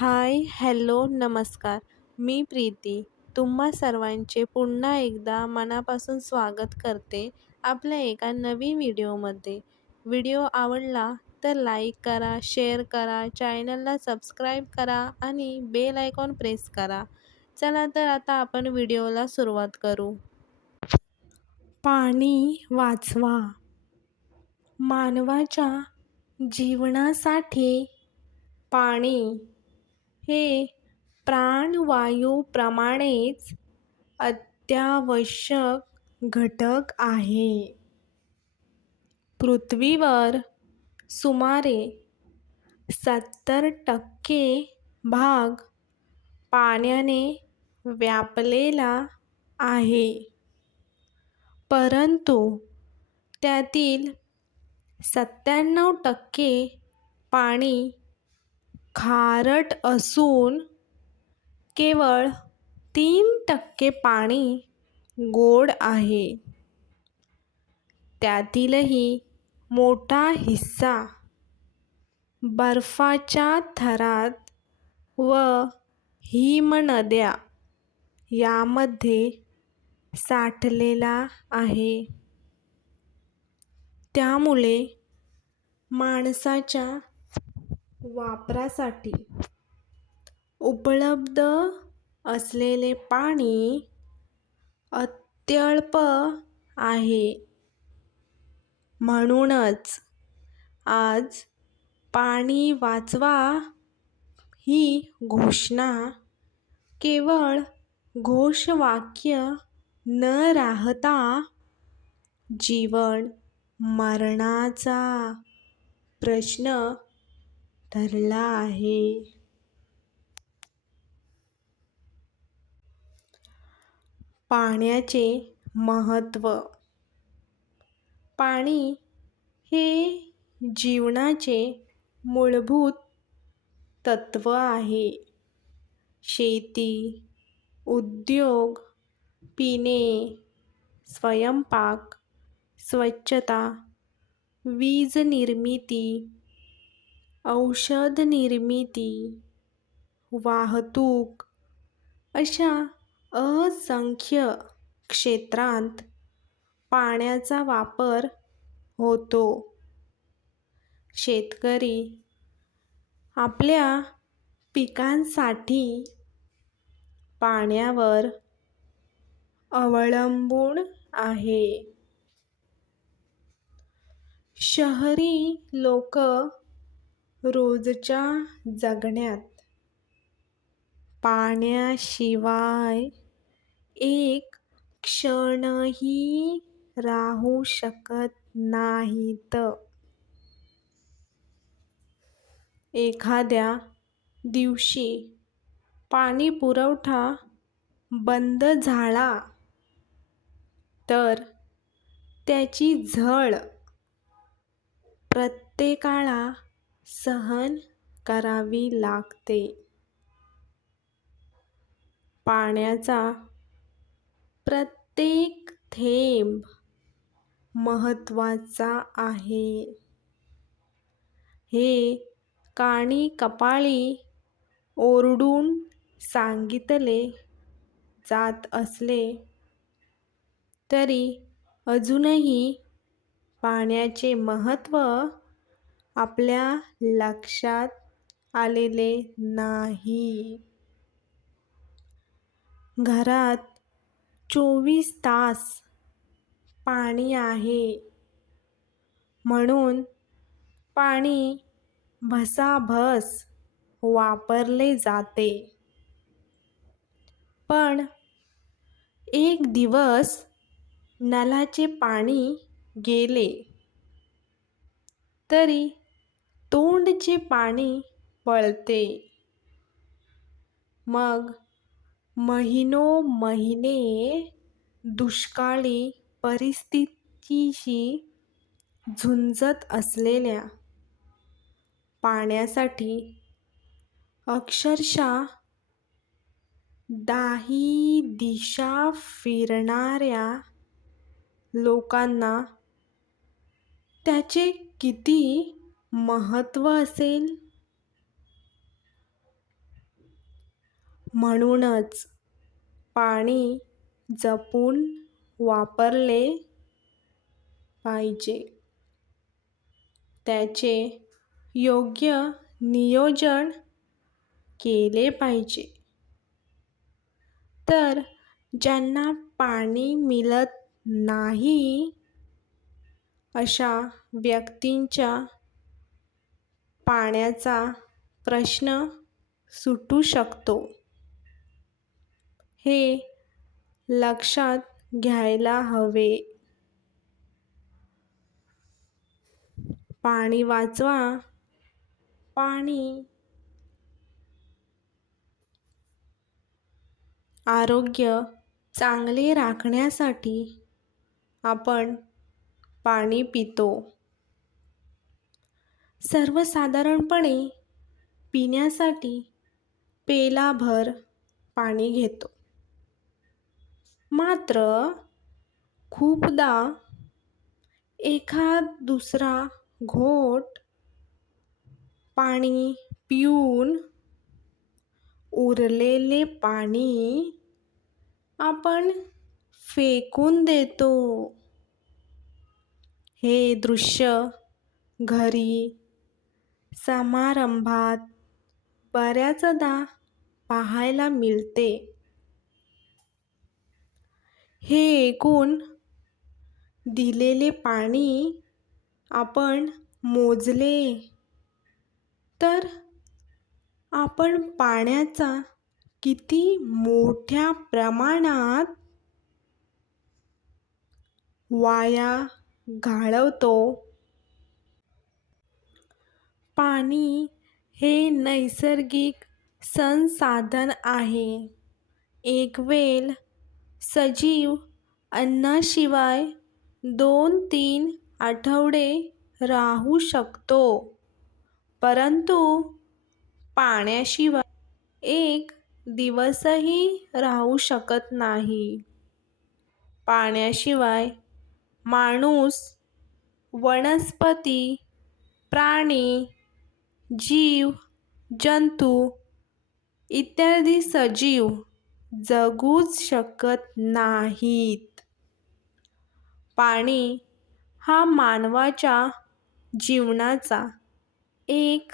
हाय, hello, नमस्कार. मी प्रीती. तुम्हा सर्वांचे पुन्हा एकदा मनापासून स्वागत करते आपल्या एका नवीन व्हिडिओमध्ये. व्हिडिओ आवडला तर लाईक करा, शेअर करा, चॅनलला सबस्क्राईब करा आणि बेल आयकॉन प्रेस करा. चला तर आता आपण व्हिडिओला सुरुवात करू. पाणी वाचवा. मानवाच्या जीवनासाठी पाणी हे प्राणवायूप्रमाणेच अत्यावश्यक घटक आहे. पृथ्वीवर सुमारे 70% भाग पाण्याने व्यापलेला आहे. परंतु त्यातील 97% पाणी खारट असून केवळ 3% पाणी गोड आहे. त्यातीलही मोठा हिस्सा बर्फाच्या थरात व हिमनद्या यामध्ये साठलेला आहे. त्यामुळे माणसाच्या वापरासाठी उपलब्ध असलेले पाणी अत्यल्प आहे. म्हणूनच आज पाणी वाचवा ही घोषणा केवळ घोषवाक्य न राहता जीवन मरणाचा प्रश्न ठरला आहे. पाण्याचे महत्त्व. पाणी हे जीवनाचे मूलभूत तत्त्व आहे. शेती, उद्योग, पिणे, स्वयंपाक, स्वच्छता, वीज निर्मिती, औषध निर्मिती, वाहतूक अशा असंख्य क्षेत्रांत पाण्याचा वापर होतो. शेतकरी आपल्या पिकांसाठी पाण्यावर अवलंबून आहे. शहरी लोक रोजच्या जगण्यात पाण्याशिवाय एक क्षणही राहू शकत नाहीत. एखाद्या दिवशी पाणी पुरवठा बंद झाला तर त्याची झळ प्रत्येकाला सहन करावी लागते. पाण्याचा प्रत्येक थेंब महत्त्वाचा आहे. हे कानी-कपाळी ओरडून सांगितले जात असले तरी अजूनही पाण्याचे महत्त्व आपल्या लक्षात आलेले नाही. घरात 24 तास पाणी आहे म्हणून पाणी भसाभस वापरले जाते. पण एक दिवस नळाचे पाणी गेले तरी तोंडचे पाणी वळते. मग महिनोमहिने दुष्काळी परिस्थितीशी झुंजत असलेल्या पाण्यासाठी अक्षरशः 10 दिशा फिरणाऱ्या लोकांना त्याचे किती महत्त्व असेल. म्हणूनच पाणी जपून वापरले पाहिजे. त्याचे योग्य नियोजन केले पाहिजे. तर ज्यांना पाणी मिळत नाही अशा व्यक्तींच्या पाण्याचा प्रश्न सुटू शकतो. हे लक्षात घ्यायला हवे. पाणी वाचवा. पाणी आरोग्य चांगले राखण्यासाठी आपण पाणी पितो. सर्वसाधारणपणे पिण्यासाठी पेलाभर पाणी घेतो. मात्र खूपदा एखाद दुसरा घोट पाणी पिऊन उरलेले पाणी आपण फेकून देतो. हे दृश्य घरी, समारंभात बऱ्याचदा पाहायला मिळते. हे ऐकून दिलेले पाणी आपण मोजले तर आपण पाण्याचा किती मोठ्या प्रमाणात वाया घालवतो. पाणी हे नैसर्गिक संसाधन आहे. एक वेळ सजीव अन्नाशिवाय 2-3 आठवडे राहू शकतो, परंतु पाण्याशिवाय 1 दिवसही राहू शकत नाही. पाण्याशिवाय माणूस, वनस्पती, प्राणी, जीव जंतू इत्यादी सजीव जगूच शकत नाहीत. पाणी हा मानवाच्या जीवनाचा एक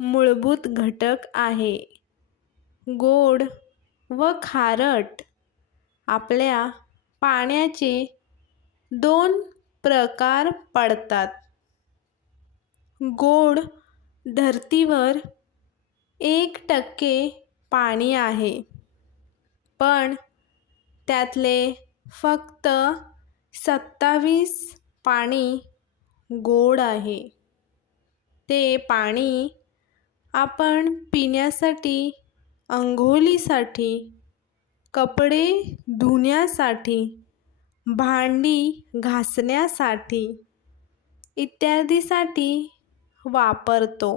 मूलभूत घटक आहे. गोड व खारट. आपल्या पाण्याचे 2 प्रकार पडतात. गोड धरतीवर 1% पाणी आहे, पण त्यातले फक्त 27 पाणी गोड आहे. ते पाणी आपण पिण्यासाठी, अंघोळीसाठी, कपडे धुण्यासाठी, भांडी घासण्यासाठी इत्यादीसाठी वापरतो.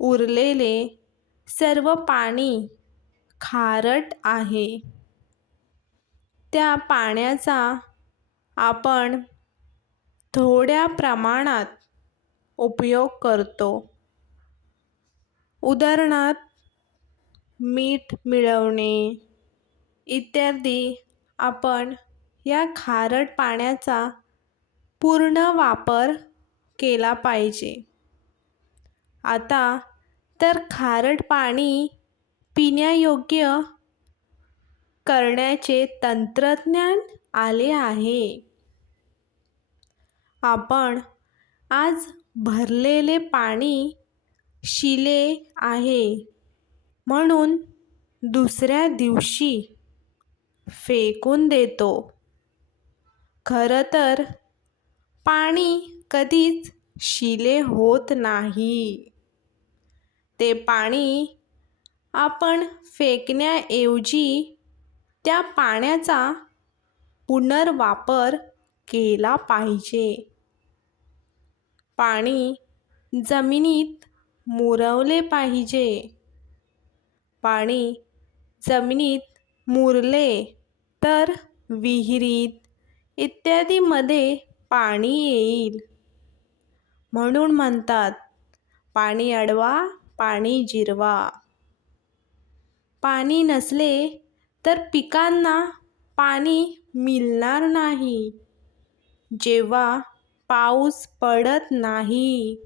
उरलेले सर्व पाणी खारट आहे. त्या पाण्याचा आपण थोड्या प्रमाणात उपयोग करतो. उदाहरणार्थ मीठ मिळवणे इत्यादी. आपण या खारट पाण्याचा पूर्ण वापर केला पाहिजे. आता तर खारट पाणी पिण्यायोग्य करण्याचे तंत्रज्ञान आले आहे. आपण आज भरलेले पाणी शिले आहे म्हणून दुसऱ्या दिवशी फेकून देतो. खरं तर पाणी कधीच शिले होत नाही. ते पाणी आपण फेकण्याऐवजी त्या पाण्याचा पुनर्वापर केला पाहिजे. पाणी जमिनीत मुरवले पाहिजे. पाणी जमिनीत मुरले तर विहिरीत इत्यादीमध्ये पाणी येईल. म्हणून म्हणतात, पाणी अडवा, पाणी जिरवा. पाणी नसले तर पिकांना पाणी मिळणार नाही. जेव्हा पाऊस पडत नाही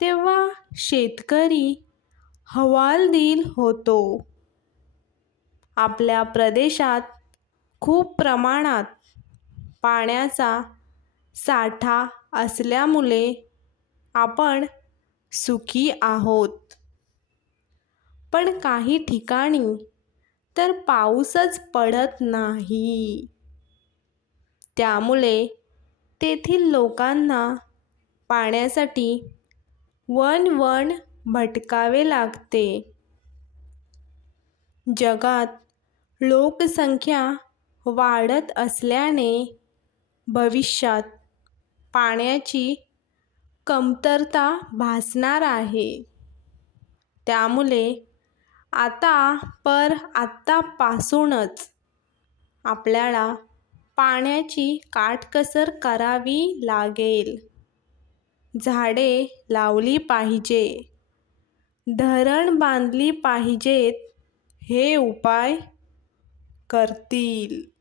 तेव्हा शेतकरी हवालदिल होतो. आपल्या प्रदेशात खूप प्रमाणात पाण्याचा साठा असल्यामुळे आपण सुखी आहोत. पण काही ठिकाणी तर पाऊसच पडत नाही. त्यामुळे तेथील लोकांना पाण्यासाठी वन भटकावे लागते. जगात लोकसंख्या वाढत असल्याने भविष्यात पाण्याची कमतरता भासणार आहे. त्यामुळे आतापासूनच आपल्याला पाण्याची काटकसर करावी लागेल. झाडे लावली पाहिजे, धरण बांधली पाहिजेत. हे उपाय करतील.